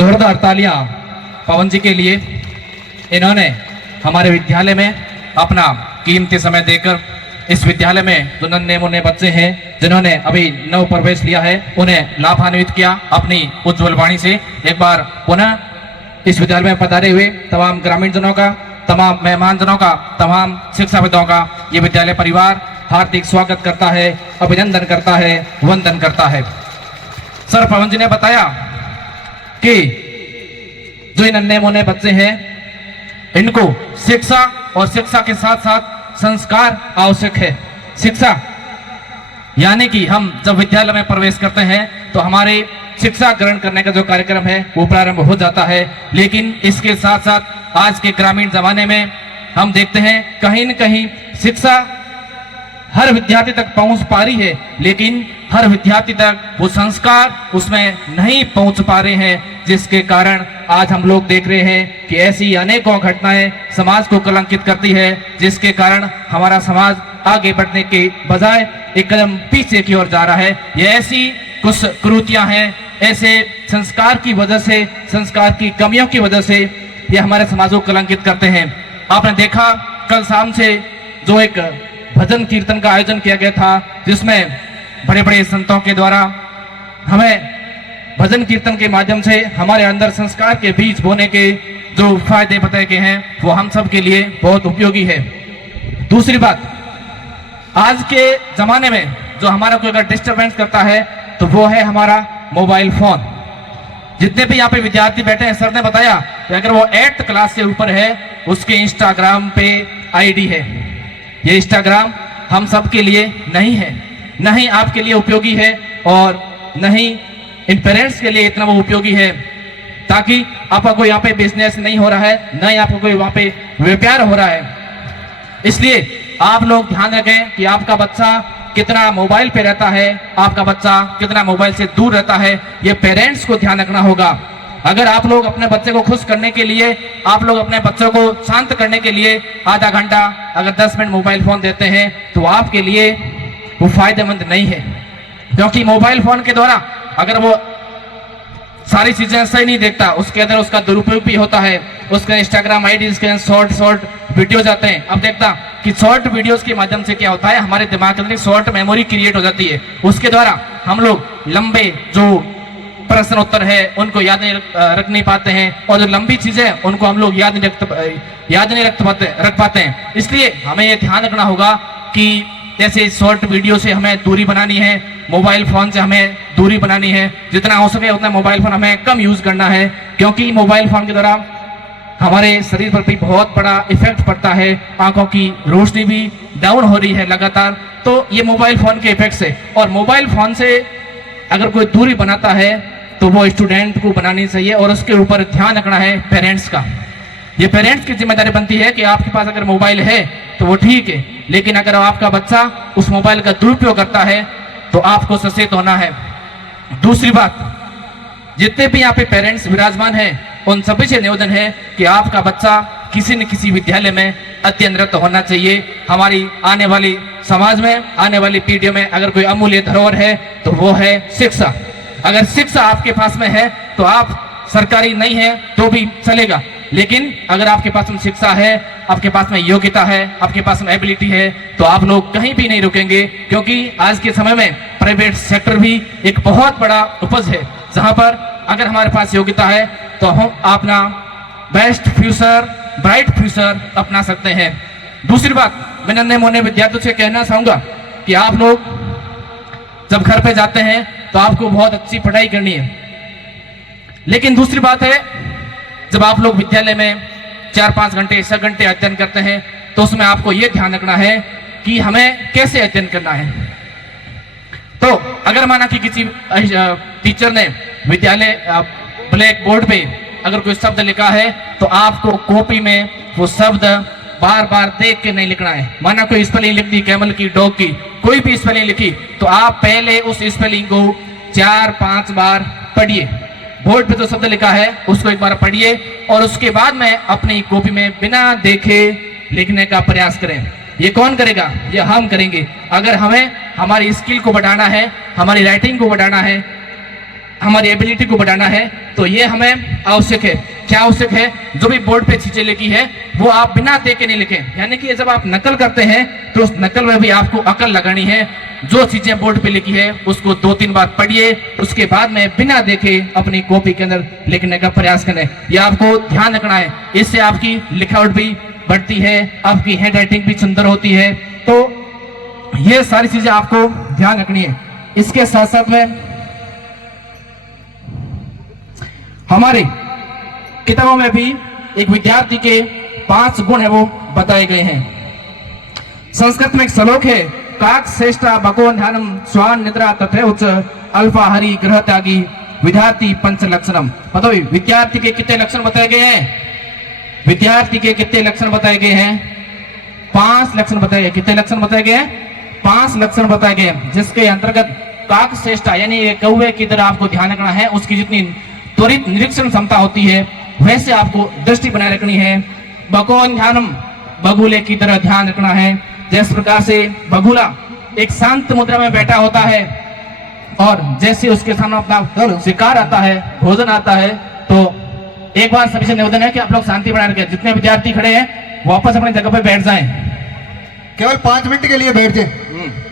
जोरदार तालियां पवन जी के लिए। इन्होंने हमारे विद्यालय में अपना कीमती समय देकर इस विद्यालय में जो नन्हे मुन्ने बच्चे हैं जिन्होंने अभी नव प्रवेश लिया है उन्हें लाभान्वित किया अपनी उज्जवल वाणी से। एक बार पुनः इस विद्यालय में पधारे हुए तमाम ग्रामीण जनों का, तमाम मेहमान जनों का, तमाम शिक्षाविदों का ये विद्यालय परिवार हार्दिक स्वागत करता है, अभिनंदन करता है, वंदन करता है। सर पवन जी ने बताया कि जो इन नन्हे मुन्ने बच्चे हैं इनको शिक्षा और शिक्षा के साथ साथ संस्कार आवश्यक है। शिक्षा यानी कि हम जब विद्यालय में प्रवेश करते हैं तो हमारे शिक्षा ग्रहण करने का जो कार्यक्रम है वो प्रारंभ हो जाता है, लेकिन इसके साथ साथ आज के ग्रामीण जमाने में हम देखते हैं कहीं न कहीं शिक्षा हर विद्यार्थी तक पहुंच पा रही है, लेकिन हर विद्यार्थी तक वो संस्कार उसमें नहीं पहुंच पा रहे हैं, जिसके कारण आज हम लोग देख रहे हैं कि ऐसी अनेकों घटनाएं समाज को कलंकित करती है, जिसके कारण हमारा समाज आगे बढ़ने के बजाय एक कदम पीछे की ओर जा रहा है। ये ऐसी कुछ कुरीतियां हैं, ऐसे संस्कार की वजह से, संस्कार की कमियों की वजह से ये हमारे समाज को कलंकित करते हैं। आपने देखा कल शाम से जो एक भजन कीर्तन का आयोजन किया गया था, जिसमें बड़े बड़े संतों के द्वारा हमें भजन कीर्तन के माध्यम से हमारे अंदर संस्कार के बीज बोने के जो फायदे बताए गए हैं वो हम सब के लिए बहुत उपयोगी है। दूसरी बात, आज के जमाने में जो हमारा कोई अगर डिस्टर्बेंस करता है तो वो है हमारा मोबाइल फोन। जितने भी यहाँ पे विद्यार्थी बैठे हैं, सर ने बताया कि अगर वो 8th क्लास से ऊपर है उसके इंस्टाग्राम पे आईडी है। ये इंस्टाग्राम हम सब के लिए नहीं है, न ही आपके लिए उपयोगी है और न ही इन पेरेंट्स के लिए इतना वो उपयोगी है, ताकि आपका कोई यहाँ पे बिजनेस नहीं हो रहा है, न ही आपका कोई वहाँ पे व्यापार हो रहा है। इसलिए आप लोग ध्यान रखें कि आपका बच्चा कितना मोबाइल पे रहता है, आपका बच्चा कितना मोबाइल से दूर रहता है, ये पेरेंट्स को ध्यान रखना होगा। अगर आप लोग अपने बच्चे को खुश करने के लिए, आप लोग अपने बच्चों को शांत करने के लिए आधा घंटा अगर 10 मिनट मोबाइल फोन देते हैं तो आपके लिए वो फायदेमंद नहीं है, क्योंकि मोबाइल फोन के द्वारा अगर वो सारी चीजें सही नहीं देखता, उसके अंदर उसका दुरुपयोग भी होता है। उसके इंस्टाग्राम आईडी के शॉर्ट वीडियोज आते हैं। अब देखता कि शॉर्ट वीडियोस के माध्यम से क्या होता है, हमारे दिमाग के अंदर शॉर्ट मेमोरी क्रिएट हो जाती है। उसके द्वारा हम लोग लंबे जो प्रश्न उत्तर है उनको याद नहीं रख नहीं पाते हैं, और जो लंबी चीजें उनको हम लोग याद नहीं रख पाते हैं। इसलिए हमें ये ध्यान रखना होगा कि जैसे शॉर्ट वीडियो से हमें दूरी बनानी है, मोबाइल फोन से हमें दूरी बनानी है, जितना हो सके उतना मोबाइल फोन हमें कम यूज करना है, क्योंकि मोबाइल फोन के द्वारा हमारे शरीर पर भी बहुत बड़ा इफेक्ट पड़ता है। आंखों की रोशनी भी डाउन हो रही है लगातार, तो ये मोबाइल फोन के इफेक्ट से। और मोबाइल फोन से अगर कोई दूरी बनाता है तो वो स्टूडेंट को बनानी चाहिए, और उसके ऊपर ध्यान रखना है पेरेंट्स का। ये पेरेंट्स की जिम्मेदारी बनती है कि आपके पास अगर मोबाइल है तो वो ठीक है, लेकिन अगर आपका बच्चा उस मोबाइल का दुरुपयोग करता है तो आपको सचेत होना है। दूसरी बात, जितने भी यहाँ पे पेरेंट्स विराजमान हैं उन सभी से निवेदन है कि आपका बच्चा किसी न किसी विद्यालय में अध्ययनरत होना चाहिए। हमारी आने वाली समाज में, आने वाली पीढ़ियों में अगर कोई अमूल्य धरोहर है तो वो है शिक्षा। अगर शिक्षा आपके पास में है तो आप सरकारी नहीं है तो भी चलेगा, लेकिन अगर आपके पास में शिक्षा है, आपके पास में योग्यता है, आपके पास में एबिलिटी है, तो आप लोग कहीं भी नहीं रुकेंगे, क्योंकि आज के समय में प्राइवेट सेक्टर भी एक बहुत बड़ा उपज है, जहां पर अगर हमारे पास योग्यता है तो हम अपना बेस्ट फ्यूचर, ब्राइट फ्यूचर अपना सकते हैं। दूसरी बात, मैं नन्हे मुन्ने विद्यार्थियों से कहना चाहूंगा कि आप लोग जब घर पे जाते हैं तो आपको बहुत अच्छी पढ़ाई करनी है, लेकिन दूसरी बात है जब आप लोग विद्यालय में 4-5 घंटे 6 घंटे अध्ययन करते हैं तो उसमें आपको यह ध्यान रखना है कि हमें कैसे अध्ययन करना है। तो अगर माना कि किसी टीचर ने विद्यालय ब्लैक बोर्ड पे अगर कोई शब्द लिखा है तो आपको कॉपी में वो शब्द बार बार देख के नहीं लिखना है। माना कोई स्पेलिंग लिख दी कैमल की, डॉग की, कोई भी स्पेलिंग लिखी तो आप पहले उस स्पेलिंग को 4-5 बार पढ़िए। बोर्ड पे जो शब्द लिखा है उसको एक बार पढ़िए और उसके बाद में अपनी कॉपी में बिना देखे लिखने का प्रयास करें। ये कौन करेगा? ये हम करेंगे। अगर हमें हमारी स्किल को बढ़ाना है, हमारी राइटिंग को बढ़ाना है, हमारी एबिलिटी को बढ़ाना है तो ये हमें आवश्यक है। क्या आवश्यक है? जो भी बोर्ड पे चीजें लिखी है वो आप बिना देखे नहीं लिखें। यानी कि जब आप नकल करते हैं तो उस नकल में भी आपको अकल लगानी है। जो चीजें बोर्ड पे लिखी है उसको 2-3 बार पढ़िए, उसके बाद में बिना देखे अपनी कॉपी के अंदर लिखने का प्रयास करें। ये आपको ध्यान रखना है। इससे आपकी लिखावट भी बढ़ती है, आपकी हैंड राइटिंग भी सुंदर होती है। तो ये सारी चीजें आपको ध्यान रखनी है। इसके साथ साथ में हमारे किताबों में भी एक विद्यार्थी के 5 गुण है वो बताए गए हैं। संस्कृत में एक श्लोक है, काक श्रेष्ठा भगवान ध्यानम स्वान निद्रा तथा उच्च अल्फा हरि ग्रह त्यागी विद्यार्थी पंच लक्षणम। मतलब विद्यार्थी के कितने लक्षण बताए गए हैं? विद्यार्थी के कितने लक्षण बताए गए हैं? 5 लक्षण बताए गए। कितने लक्षण बताए गए हैं? 5 लक्षण बताए गए, जिसके अंतर्गत काक श्रेष्ठा यानी कौवे की तरह आपको ध्यान रखना है। उसकी जितनी त्वरित निरीक्षण क्षमता होती है वैसे आपको दृष्टि बनाए रखनी है। भगवान ध्यानम बगुले की तरह ध्यान रखना है। जिस प्रकार से बगुला एक शांत मुद्रा में बैठा होता है और जैसे उसके सामने अपना शिकार आता है, भोजन आता है, तो एक बार सभी से निवेदन है कि आप लोग शांति बनाए रखें। जितने विद्यार्थी खड़े हैं वापस अपनी जगह पे बैठ जाएं। केवल 5 मिनट के लिए बैठ जाए,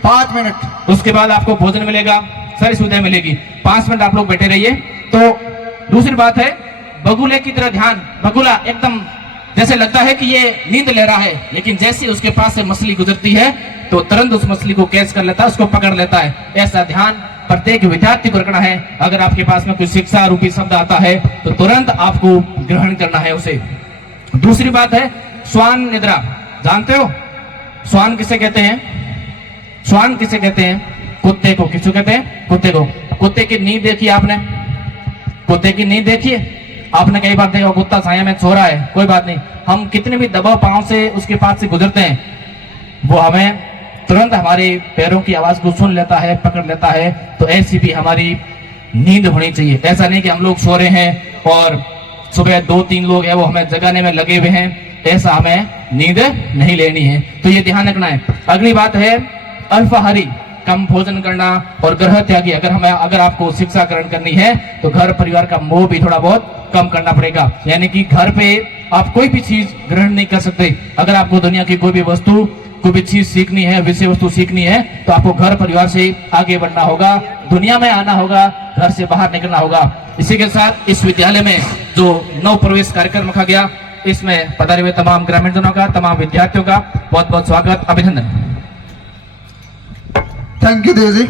5 मिनट। उसके बाद आपको भोजन मिलेगा, सारी सुविधाएं मिलेगी। 5 मिनट आप लोग बैठे रहिए। तो दूसरी बात है, बगुले की तरह ध्यान। बगुला एकदम जैसे लगता है कि ये नींद ले रहा है, लेकिन जैसे उसके पास से मछली गुजरती है तो तुरंत उस मछली को कैच कर लेता है, उसको पकड़ लेता है। ऐसा ध्यान प्रत्येक विद्यार्थी को रखना है। अगर आपके पास में कोई शिक्षा रूपी शब्द आता है तो तुरंत आपको ग्रहण करना है उसे। दूसरी बात है स्वान निद्रा। जानते हो स्वान किसे कहते हैं? स्वान किसे कहते हैं? कुत्ते को। किसको कहते हैं? कुत्ते को। कुत्ते की नींद देखी आपने? कुत्ते की नींद देखिए आपने? कई बार देखा कुत्ता छाया में सो रहा है, कोई बात नहीं, हम कितने भी दबाव पांव से उसके पास से गुजरते हैं वो हमें तुरंत हमारे पैरों की आवाज को सुन लेता है, पकड़ लेता है। तो ऐसी भी हमारी नींद होनी चाहिए। ऐसा नहीं कि हम लोग सो रहे हैं और सुबह 2-3 लोग हैं वो हमें जगाने में लगे हुए हैं, ऐसा हमें नींद नहीं लेनी है। तो ये ध्यान रखना है। अगली बात है अल्पाहारी, कम भोजन करना और ग्रह त्यागी। अगर आपको शिक्षा ग्रहण करनी है तो घर परिवार का मोह भी थोड़ा बहुत कम करना पड़ेगा। यानी कि घर पे आप कोई भी चीज ग्रहण नहीं कर सकते। अगर आपको दुनिया की कोई भी वस्तु, कोई भी चीज सीखनी है, विषय वस्तु सीखनी है, तो आपको घर परिवार से आगे बढ़ना होगा, दुनिया में आना होगा, घर से बाहर निकलना होगा। इसी के साथ इस विद्यालय में जो नव प्रवेश कार्यक्रम रखा गया, इसमें पधारे हुए तमाम ग्रामीण जनों का, तमाम विद्यार्थियों का बहुत बहुत स्वागत, अभिनंदन। Thank you Dev ji.